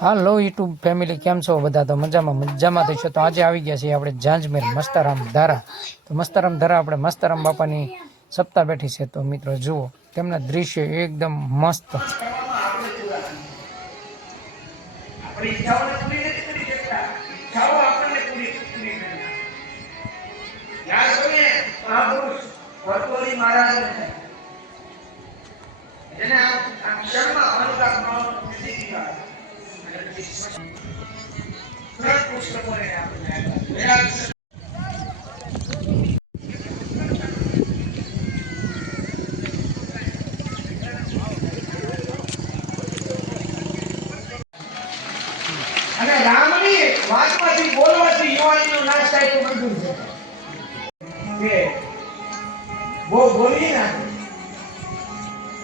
હાલો YouTube family, કેમ છો બધા? તો મજામાં થઈશો. તો આજે આવી ગયા છીએ આપણે જાંજમેર મસ્તારામ ધારા. તો મસ્તારામ ધારા આપણે મસ્તારામ બાપાની સપ્તાહ બેઠી છે. તો મિત્રો જુઓ, તેમના દૃશ્ય એકદમ મસ્ત. અને રામની વાતમાંથી બોલવાથી યુવાનીનો નાશ થાય તો મંજૂર છે કે બહુ બોલી ના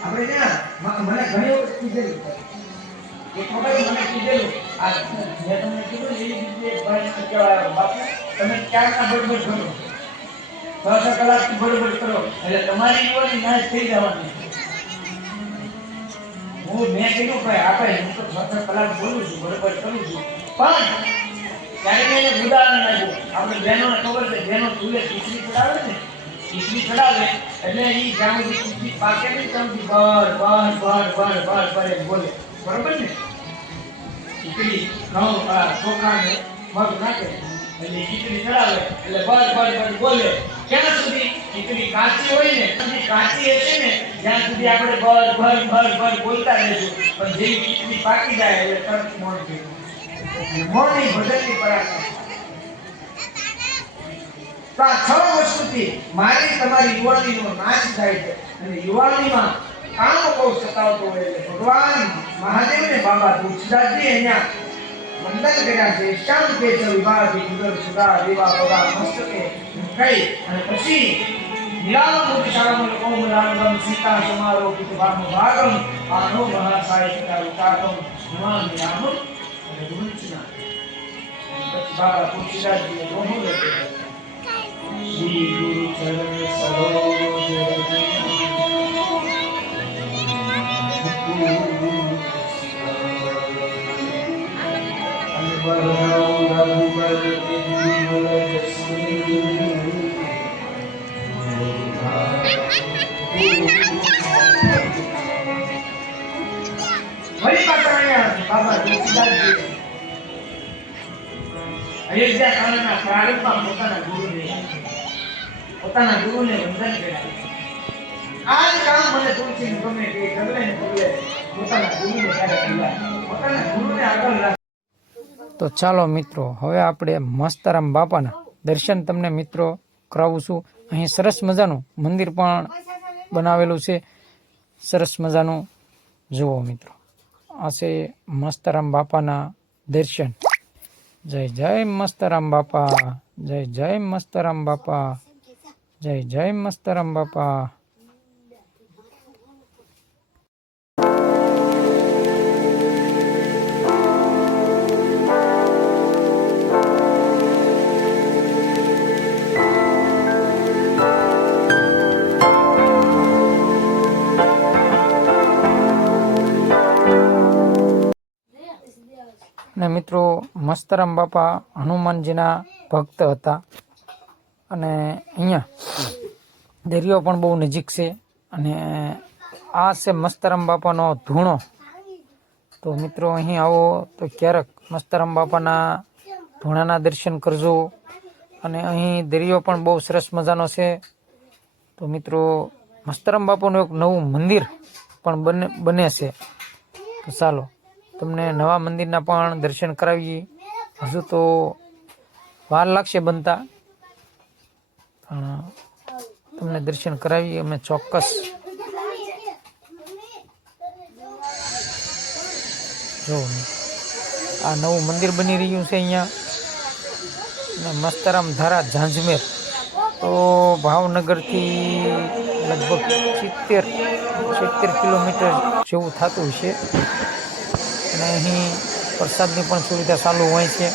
આપણે ત્યાં મને ઘણી વખત કીધેલું એક વખત મને કીધેલું આ મેં તમને કીધું એ રીતે ભાઈ કહેવાય બાપુ તમે ક્યારના બડબડ કરો 6 કલાકથી બડબડ કરો એટલે તમારી યુવાની નાશ થઈ જવાની. મેં કીધું ભાઈ આપણે હું તો 6 કલાક બોલું છું, બરોબર કરું છું, પણ ત્યારે એને ઉદાહરણ આપ્યું. આપણે બહેનોને ખબર છે, બહેનો ચૂલે ખીચડી ચડાવે ને, ખીચડી ચડાવે એટલે એ જ્યાં સુધી ખીચડી પાકે નહીં ત્યાં સુધી બર બોલે, બરોબર ને? ખીચડી ઘઉં ચોખાને મગ નાખે એટલે ખીચડી ચડાવે એટલે બર બોલે. ક્યાં સુધી? ખીચડી કાચી હોય ને, કાચી હશે ને જ્યાં સુધી આપણે બર બોલતા રહેશું, પણ જેવી ખીચડી પાકી જાય એટલે તરત મૌન થઈ જાય. મૌનની ભજનની પરાકાષ્ઠા. તો આ 6 વસ્તુથી મારી તમારી યુવાનીનો નાશ થાય છે. અને યુવાનીમાં કામ બહુ સતાવતો હોય એટલે ભગવાન મહાદેવને બાબા તુલસીદાસજી અહીંયા વંદન કર્યા છે. શામ કે વિવાહથી ગુદર સુધા દેવા પગા મસ્તકે કઈ અને પછી નિરામ મૂર્તિ શાળામાં ઓમ રામગમ સીતા સમારોહ કિતભાનો ભાગમ આનો મહાસાય ઉતારમ નમા નિરામ અને ગુરુચના. પછી બાબા તુલસીદાસજીએ દોહો લખ્યો, શ્રી ગુરુ ચરણ સરોજ બાબા તુલસીદાસજી અયોધ્યા કાળના પ્રારંભમાં પોતાના ગુરુને વંદન કર્યા. આ જ કામ મને તુલસીને ગમે કે ઢગલે ને પગલે પોતાના ગુરુને આગળ રાખ. તો ચાલો મિત્રો, હવે આપણે મસ્તારામ બાપાના દર્શન તમને મિત્રો કરાવું છું. અહીં સરસ મજાનું મંદિર પણ બનાવેલું છે, સરસ મજાનું. જુઓ મિત્રો, આ છે મસ્તારામ બાપાના દર્શન. જય જય મસ્તારામ બાપા, જય જય મસ્તારામ બાપા, જય જય મસ્તારામ બાપા. ને મિત્રો, મસ્તારામ બાપા હનુમાનજીના ભક્ત હતા. અને અહીંયા દરિયો પણ બહુ નજીક છે. અને આ છે મસ્તારામ બાપાનો ધૂણો. તો મિત્રો, અહીં આવો તો ક્યારેક મસ્તારામ બાપાના ધૂણાના દર્શન કરજો. અને અહીં દરિયો પણ બહુ સરસ મજાનો છે. તો મિત્રો, મસ્તારામ બાપાનું એક નવું મંદિર પણ બને છે. તો ચાલો તમને નવા મંદિરના પણ દર્શન કરાવીએ. હજુ તો વાર લાગશે બનતા, પણ તમને દર્શન કરાવીએ અમે ચોક્કસ. જો આ નવું મંદિર બની રહ્યું છે અહીંયા, મસ્તારામ ધારા જાંજમેર. તો ભાવનગરથી લગભગ 70 કિલોમીટર જેવું થતું છે. અને અહીં પ્રસાદની પણ સુવિધા ચાલુ હોય છે.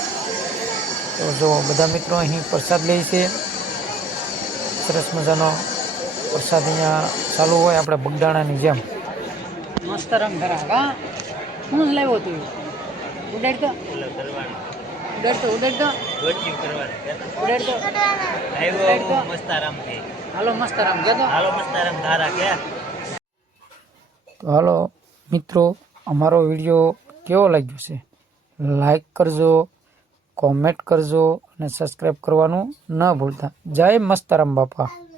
તો જો બધા મિત્રો અહીં પ્રસાદ લે છે. સરસ મજાનો પ્રસાદ અહીંયા ચાલુ હોય, આપણે બગદાણાની જેમ. મસ્તારામ ધારા હું લાવ્યો તું ઉડાડ તો ઓલો કરવાનું ઉડાડ તો ગોટિયું કરવાનું ઉડાડ તો આવ્યો મસ્તારામ થી હાલો મસ્તરામ ગયા તો હાલો મસ્તારામ ધારા કે તો હાલો મિત્રો, અમારો વિડીયો કેવો લાગ્યો છે લાઈક કરજો, કોમેન્ટ કરજો અને સબસ્ક્રાઈબ કરવાનું ન ભૂલતા. જય મસ્તરામ બાપા.